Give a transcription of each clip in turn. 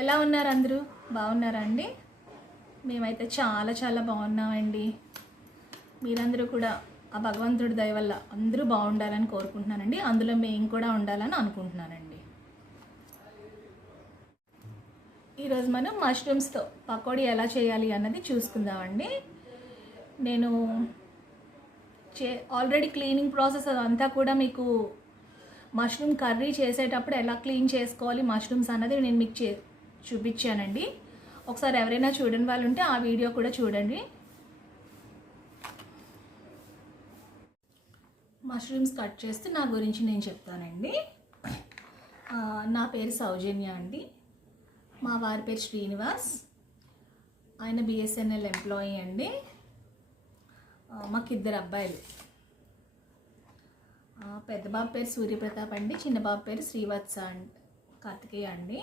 ఎలా ఉన్నారు అందరూ? బాగున్నారా అండి? మేమైతే చాలా చాలా బాగున్నామండి. మీరందరూ కూడా ఆ భగవంతుడి దయ వల్ల అందరూ బాగుండాలని కోరుకుంటున్నానండి. అందులో మేము కూడా ఉండాలని అనుకుంటున్నానండి. ఈరోజు మనం మష్రూమ్స్తో పకోడీ ఎలా చేయాలి అన్నది చూసుకుందామండి. నేను చే ఆల్రెడీ క్లీనింగ్ ప్రాసెస్ అదంతా కూడా మీకు మష్రూమ్ కర్రీ చేసేటప్పుడు ఎలా క్లీన్ చేసుకోవాలి మష్రూమ్స్ అన్నది నేను మీకు చే చూపించానండి. ఒకసారి ఎవరైనా చూడని వాళ్ళు ఉంటే ఆ వీడియో కూడా చూడండి. మష్రూమ్స్ కట్ చేస్తే నా గురించి నేను చెప్తానండి. నా పేరు సౌజన్య అండి. మా వారి పేరు శ్రీనివాస్. ఆయన బిఎస్ఎన్ఎల్ ఎంప్లాయీ అండి. మాకు ఇద్దరు అబ్బాయిలు. పెద్ద బాబు పేరు సూర్యప్రతాప్ అండి. చిన్న బాబు పేరు శ్రీవత్స అండ్ కార్తికేయ అండి.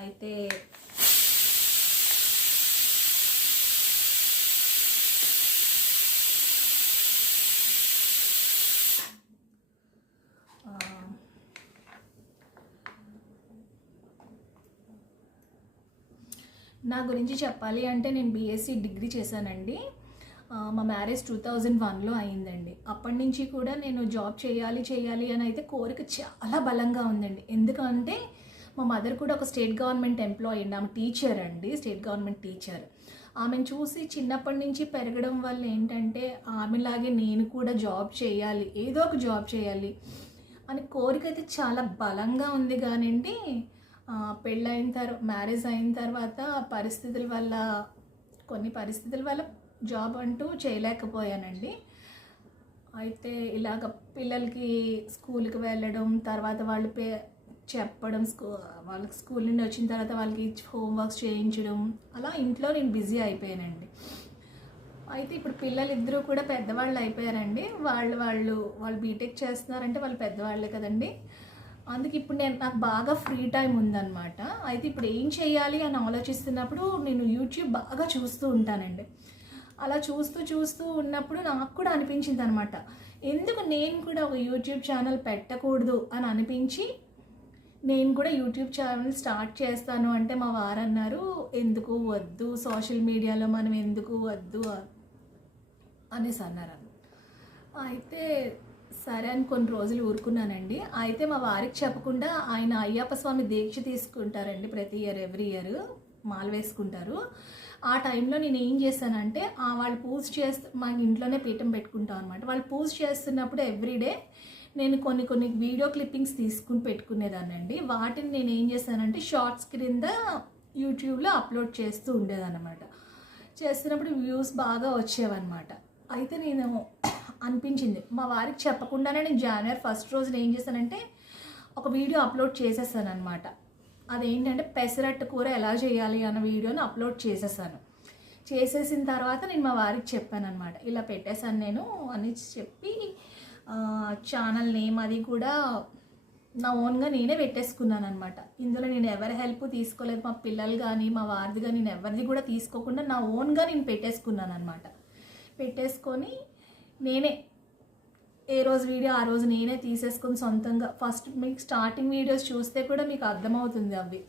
అయితే నా గురించి చెప్పాలి అంటే నేను బీఎస్సీ డిగ్రీ చేశానండి. మా మ్యారేజ్ టూ థౌజండ్ వన్లో అయిందండి. అప్పటి నుంచి కూడా నేను జాబ్ చేయాలి చేయాలి అని అయితే కోరిక చాలా బలంగా ఉందండి. ఎందుకంటే మా మదర్ కూడా ఒక స్టేట్ గవర్నమెంట్ ఎంప్లాయీ అండి. ఆమె టీచర్ అండి స్టేట్ గవర్నమెంట్ టీచర్. ఆమెను చూసి చిన్నప్పటి నుంచి పెరగడం వల్ల ఏంటంటే ఆమెలాగే నేను కూడా జాబ్ చేయాలి ఏదో ఒక జాబ్ చేయాలి అని కోరిక అయితే చాలా బలంగా ఉంది కానివ్వండి పెళ్ళైన తర్వాత మ్యారేజ్ అయిన తర్వాత పరిస్థితుల వల్ల కొన్ని పరిస్థితుల వల్ల జాబ్ అంటూ చేయలేకపోయానండి. అయితే ఇలాగ పిల్లలకి స్కూల్కి వెళ్ళడం తర్వాత వాళ్ళు పే చెప్పడం స్కూ వాళ్ళకి స్కూల్ నుండి వచ్చిన తర్వాత వాళ్ళకి హోంవర్క్స్ చేయించడం అలా ఇంట్లో నేను బిజీ అయిపోయానండి. అయితే ఇప్పుడు పిల్లలు ఇద్దరు కూడా పెద్దవాళ్ళు అయిపోయారండి. వాళ్ళు వాళ్ళు వాళ్ళు బీటెక్ చేస్తున్నారంటే వాళ్ళు పెద్దవాళ్ళే కదండి. అందుకే ఇప్పుడు నేను నాకు బాగా ఫ్రీ టైం ఉందన్నమాట. అయితే ఇప్పుడు ఏం చేయాలి అని ఆలోచిస్తున్నప్పుడు నేను యూట్యూబ్ బాగా చూస్తూ ఉంటానండి. అలా చూస్తూ చూస్తూ ఉన్నప్పుడు నాకు కూడా అనిపించింది అనమాట ఎందుకు నేను కూడా ఒక యూట్యూబ్ ఛానల్ పెట్టకూడదు అని అనిపించి నేను కూడా యూట్యూబ్ ఛానల్ స్టార్ట్ చేస్తాను అంటే మా వారు అన్నారు ఎందుకు వద్దు? సోషల్ మీడియాలో మనం ఎందుకు వద్దు? అనేసి అన్నారు. అయితే సరే అని కొన్ని రోజులు ఊరుకున్నానండి. అయితే మా వారికి చెప్పకుండా ఆయన అయ్యప్ప స్వామి దీక్ష తీసుకుంటారండి ప్రతి ఇయర్ ఎవ్రీ ఇయర్ మాల వేసుకుంటారు. ఆ టైంలో నేను ఏం చేశానంటే వాళ్ళు పూజ చేస్తూ మా ఇంట్లోనే పీఠం పెట్టుకుంటాం అనమాట వాళ్ళు పూజ చేస్తున్నప్పుడు ఎవ్రీడే నేను కొన్ని కొన్ని వీడియో క్లిప్పింగ్స్ తీసుకుని పెట్టుకునేదానండి వాటిని నేను ఏం చేశానంటే షార్ట్స్ క్రింద యూట్యూబ్లో అప్లోడ్ చేస్తూ ఉండేదన్నమాట. చేస్తున్నప్పుడు వ్యూస్ బాగా వచ్చేవన్నమాట. అయితే నేను అనిపించింది మా వారికి చెప్పకుండానే నేను జనవరి ఫస్ట్ రోజున ఏం చేశానంటే ఒక వీడియో అప్లోడ్ చేసేసాను అనమాట అదేంటంటే పెసరట్టు కూర ఎలా చేయాలి అన్న వీడియోని అప్లోడ్ చేసేసాను. చేసేసిన తర్వాత నేను మా వారికి చెప్పాను అనమాట ఇలా పెట్టేశాను నేను అని చెప్పి ఛానల్ నేమ్ అది కూడా నా ఓన్గా నేనే పెట్టేసుకున్నాను అనమాట ఇందులో నేను ఎవరి హెల్ప్ తీసుకోలేదు మా పిల్లలు కానీ మా వారిది కానీ నేను ఎవరిది కూడా తీసుకోకుండా నా ఓన్గా నేను పెట్టేసుకున్నాను అనమాట పెట్టేసుకొని నేనే ఏ రోజు వీడియో ఆ రోజు నేనే తీసేసుకుని సొంతంగా ఫస్ట్ మీకు స్టార్టింగ్ వీడియోస్ చూస్తే కూడా మీకు అర్థమవుతుంది అవి.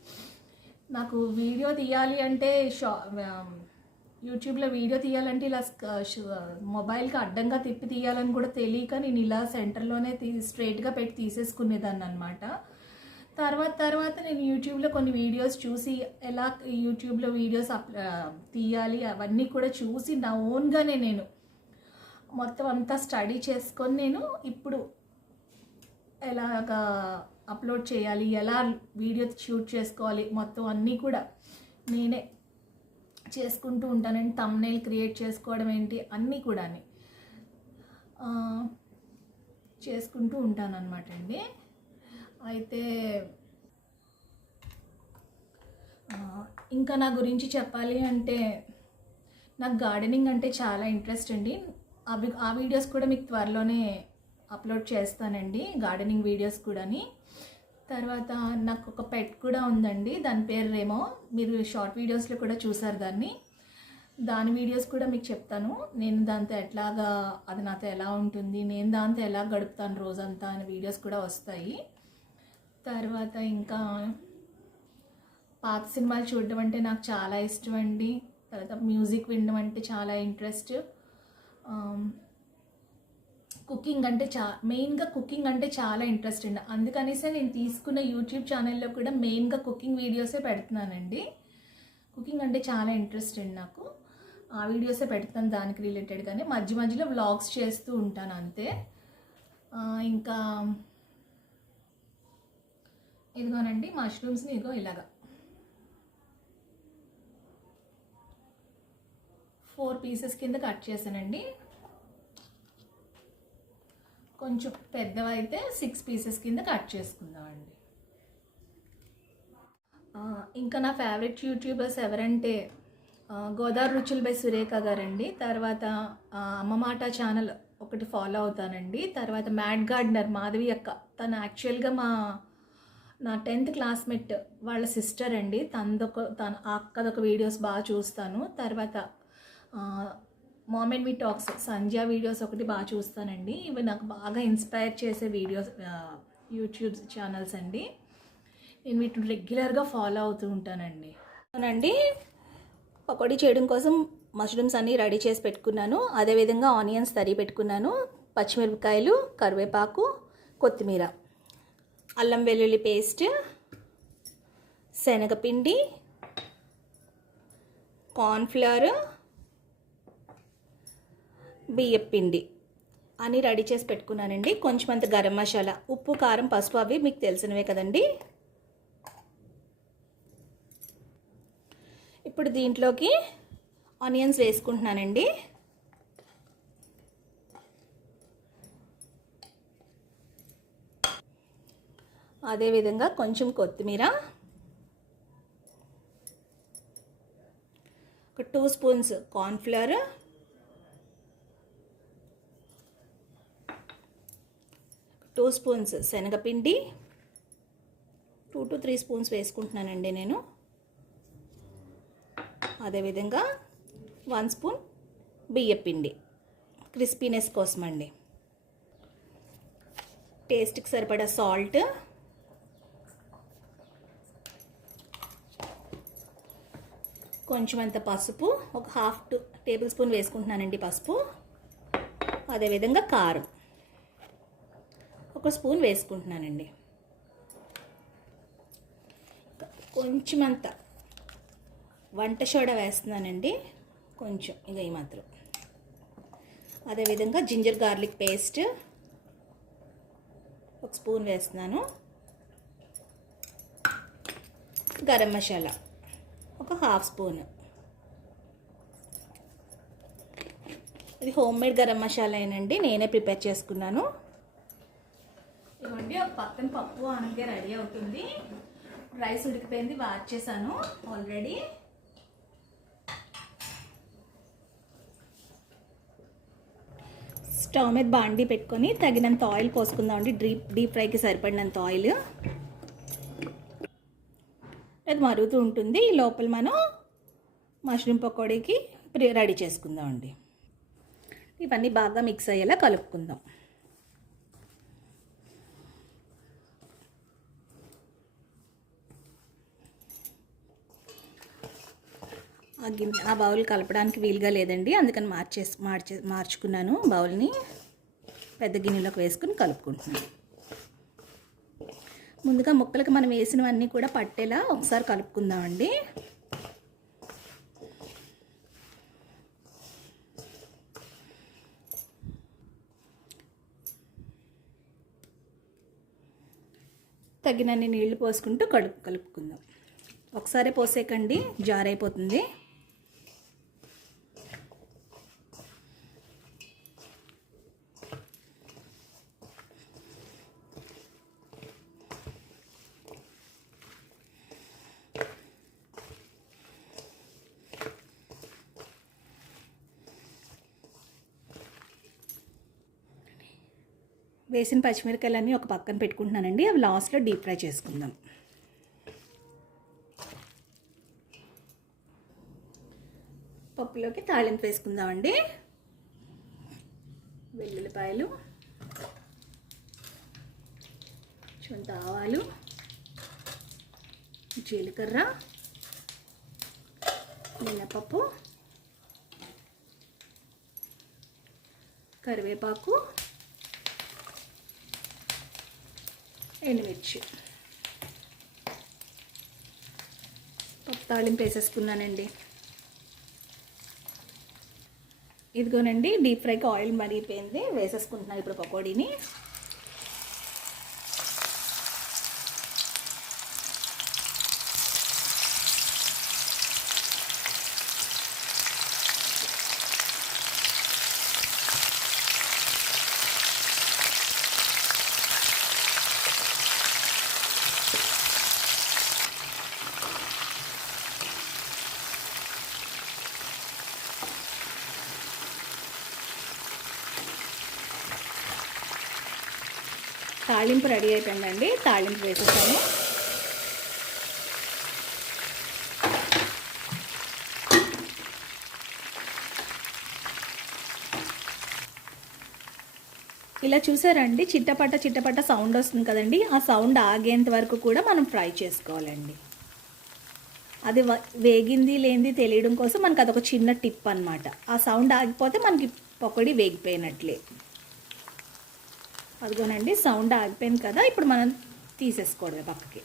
నాకు వీడియో తీయాలి అంటే షా యూట్యూబ్లో వీడియో తీయాలంటే ఇలా మొబైల్కి అడ్డంగా తిప్పి తీయాలని కూడా తెలియక నేను ఇలా సెంటర్లోనే తీ స్ట్రైట్గా పెట్టి తీసేసుకునేదాన్ని అనమాట తర్వాత తర్వాత నేను యూట్యూబ్లో కొన్ని వీడియోస్ చూసి ఎలా యూట్యూబ్లో వీడియోస్ అప్ తీయాలి అవన్నీ కూడా చూసి నా ఓన్గానే నేను మొత్తం అంతా స్టడీ చేసుకొని నేను ఇప్పుడు ఎలాగా అప్లోడ్ చేయాలి ఎలా వీడియో షూట్ చేసుకోవాలి మొత్తం అన్నీ కూడా నేనే చేసుకుంటూ ఉంటానండి తమ్నైల్ క్రియేట్ చేసుకోవడం ఏంటి? అన్నీ కూడా చేసుకుంటూ ఉంటానన్నమాట అండి. అయితే ఇంకా నా గురించి చెప్పాలి అంటే నాకు గార్డెనింగ్ అంటే చాలా ఇంట్రెస్ట్ అండి. అవి ఆ వీడియోస్ కూడా మీకు త్వరలోనే అప్లోడ్ చేస్తానండి. గార్డెనింగ్ వీడియోస్ కూడాని. తర్వాత నాకు ఒక పెట్ కూడా ఉందండి దాని పేరు రేమో మీరు షార్ట్ వీడియోస్లో కూడా చూసారు దాన్ని. దాని వీడియోస్ కూడా మీకు చెప్తాను. నేను దాంతో ఎట్లాగా అది నాతో ఎలా ఉంటుంది నేను దాంతో ఎలా గడుపుతాను రోజంతా అనే వీడియోస్ కూడా వస్తాయి. తర్వాత ఇంకా పాత సినిమాలు చూడడం అంటే నాకు చాలా ఇష్టం అండి. తర్వాత మ్యూజిక్ వినడం అంటే చాలా ఇంట్రెస్ట్. కుకింగ్ అంటే చా మెయిన్గా కుకింగ్ అంటే చాలా ఇంట్రెస్ట్ అండి. అందుకనేసే నేను తీసుకున్న యూట్యూబ్ ఛానల్లో కూడా మెయిన్గా కుకింగ్ వీడియోసే పెడుతున్నానండి. కుకింగ్ అంటే చాలా ఇంట్రెస్ట్ అండి నాకు. ఆ వీడియోసే పెడతాను దానికి రిలేటెడ్గానే మధ్య మధ్యలో వ్లాగ్స్ చేస్తూ ఉంటాను అంతే. ఇంకా ఇదిగోనండి మష్రూమ్స్ని ఇదిగో ఇలాగా. ఫోర్ పీసెస్ కింద కట్ చేశానండి. కొంచెం పెద్దవైతే సిక్స్ పీసెస్ కింద కట్ చేసుకుందామండి. ఇంకా నా ఫేవరెట్ యూట్యూబర్స్ ఎవరంటే గోదావరి రుచులు బై సురేఖ గారండి. తర్వాత అమ్మమాట అమ్మ మాట ఛానల్ ఒకటి ఫాలో అవుతానండి. తర్వాత మ్యాడ్ గార్డనర్ మాధవి అక్క. తను యాక్చువల్గా మా నా టెన్త్ క్లాస్మేట్ వాళ్ళ సిస్టర్ అండి. తనదొక తన అక్కదొక వీడియోస్ బాగా చూస్తాను. తర్వాత mom and me talks Sandhya videos ఒకటి బాగా చూస్తానండి. ఇవి నాకు బాగా ఇన్స్పైర్ చేసే వీడియోస్ యూట్యూబ్ ఛానల్స్ అండి. నేను వీటిని రెగ్యులర్గా ఫాలో అవుతూ ఉంటానండి. అవునండి. పకోడీ చేయడం కోసం మష్రూమ్స్ అన్నీ రెడీ చేసి పెట్టుకున్నాను. అదేవిధంగా ఆనియన్స్ తరిగి పెట్టుకున్నాను. పచ్చిమిరపకాయలు కరివేపాకు కొత్తిమీర. అల్లం వెల్లుల్లి పేస్ట్ శనగపిండి కార్న్ఫ్లవర్ బియ్యపిండి అని రెడీ చేసి పెట్టుకున్నానండి. కొంచెం అంత గరం మసాలా ఉప్పు కారం పసుపు అవి మీకు తెలిసినవే కదండి. ఇప్పుడు దీంట్లోకి ఆనియన్స్ వేసుకుంటున్నానండి. అదేవిధంగా కొంచెం కొత్తిమీర. ఒక two spoons cornflour two spoons శనగపిండి టూ టు త్రీ స్పూన్స్ వేసుకుంటున్నానండి నేను. అదేవిధంగా వన్ స్పూన్ బియ్యపిండి క్రిస్పీనెస్ కోసం అండి టేస్ట్కి సరిపడా సాల్ట్ కొంచెం అంత పసుపు ఒక హాఫ్ టు టేబుల్ స్పూన్ వేసుకుంటున్నానండి పసుపు. అదేవిధంగా కారం. ఒక స్పూన్ వేసుకుంటున్నానండి. కొంచెం అంత వంట సోడా వేస్తున్నానండి. కొంచెం ఇక ఈ మాత్రం. అదేవిధంగా జింజర్ గార్లిక్ పేస్ట్ ఒక స్పూన్ వేస్తున్నాను. గరం మసాలా ఒక హాఫ్ స్పూన్. ఇది హోమ్ మేడ్ గరం మసాలా ఏనండి. నేనే ప్రిపేర్ చేసుకున్నాను. ఇవ్వండి ఒక పక్కన పప్పు అనగా రెడీ అవుతుంది. రైస్ ఉడికిపోయింది వార్చేసాను ఆల్రెడీ. స్టవ్ మీద బాండి పెట్టుకొని తగినంత ఆయిల్ పోసుకుందామండి డీప్ డీప్ ఫ్రైకి సరిపడినంత ఆయిల్. అది మరుగుతూ ఉంటుంది. ఈ లోపల మనం మష్రూమ్ పకోడీకి ప్రి రెడీ చేసుకుందామండి ఇవన్నీ బాగా మిక్స్ అయ్యేలా కలుపుకుందాం. ఆ గిన్నె ఆ బౌల్ కలపడానికి వీలుగా లేదండి. అందుకని మార్చేసి మార్చే మార్చుకున్నాను బౌల్ని. పెద్ద గిన్నెలోకి వేసుకుని కలుపుకుంటున్నాను. ముందుగా ముక్కలకి మనం వేసినవన్నీ కూడా పట్టేలా ఒకసారి కలుపుకుందామండి. తగినన్ని నీళ్ళు పోసుకుంటూ కలుపు కలుపుకుందాం. ఒకసారి పోసేకండి జారైపోతుంది. వేసిన పచ్చిమిరకాయలన్నీ ఒక పక్కన పెట్టుకుంటున్నానండి. అవి లాస్ట్లో డీప్ ఫ్రై చేసుకుందాం. పప్పులోకి తాళింపు వేసుకుందామండి. వెల్లుల్లిపాయలు కొంచెం ఆవాలు జీలకర్ర మినపప్పు కరివేపాకు ఎండుమిర్చి. పప్పు తాళింపు వేసేసుకున్నానండి. ఇదిగోనండి డీప్ ఫ్రైకి ఆయిల్ మరిగిపోయింది వేసేసుకుంటున్నాను ఇప్పుడు పకోడీని. తాళింపు రెడీ అయిపోయిందండి. తాళింపు వేసేసాను ఇలా చూసారండి చిట్టపట్ట చిట్టపట్ట సౌండ్ వస్తుంది కదండి. ఆ సౌండ్ ఆగేంత వరకు కూడా మనం ఫ్రై చేసుకోవాలండి. అది వేగింది లేనిది తెలియడం కోసం మనకు అదొక చిన్న టిప్ అనమాట ఆ సౌండ్ ఆగిపోతే మనకి పకోడీ వేగిపోయినట్లే. అదిగోనండి సౌండ్ ఆగిపోయింది కదా ఇప్పుడు మనం తీసేసుకోవడమే పక్కకి.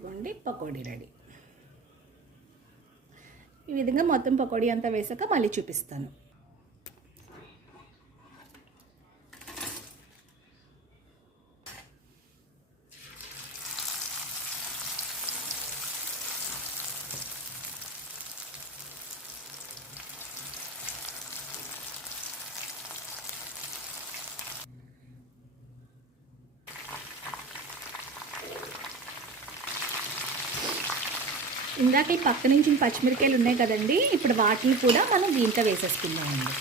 ఇదిగోండి పకోడీ రెడీ. ఈ విధంగా మొత్తం పకోడీ అంతా వేసాక మళ్ళీ చూపిస్తాను. ఇందాక ఈ పక్క నుంచి పచ్చిమిరకాయలు ఉన్నాయి కదండి ఇప్పుడు వాటిని కూడా మనం దీంట్లో వేసేసుకుందామండి.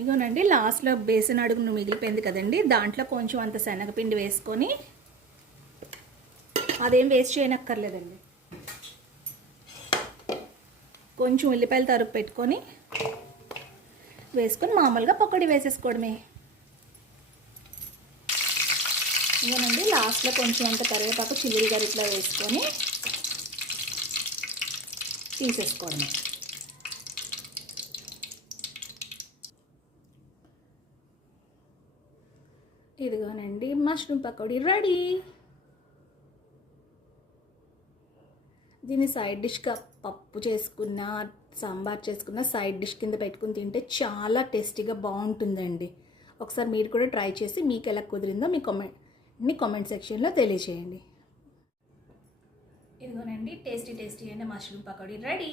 ఇగోనండి లాస్ట్లో బేసిన్ అడుగును మిగిలిపోయింది కదండి దాంట్లో కొంచెం అంత శనగపిండి వేసుకొని అదేం వేస్ట్ చేయనక్కర్లేదండి. కొంచెం ఉల్లిపాయలు తరుపు పెట్టుకొని వేసుకొని మామూలుగా పకోడీ వేసేసుకోవడమే. ఇవ్వనండి లాస్ట్లో కొంచెం అంత కరివేపాకు చిల్లి గరిట్లో వేసుకొని తీసేసుకోవడమే. ఇదిగోనండి మష్రూమ్ పకోడీ రెడీ. దీన్ని సైడ్ డిష్గా పప్పు చేసుకున్న సాంబార్ చేసుకున్న సైడ్ డిష్ కింద పెట్టుకుని తింటే చాలా టేస్టీగా బాగుంటుందండి. ఒకసారి మీరు కూడా ట్రై చేసి మీకు ఎలా కుదిరిందో మీ కామెంట్ మీ కామెంట్ సెక్షన్లో తెలియచేయండి. ఇదిగోనండి టేస్టీ టేస్టీ అయిన మష్రూమ్ పకోడీ రెడీ.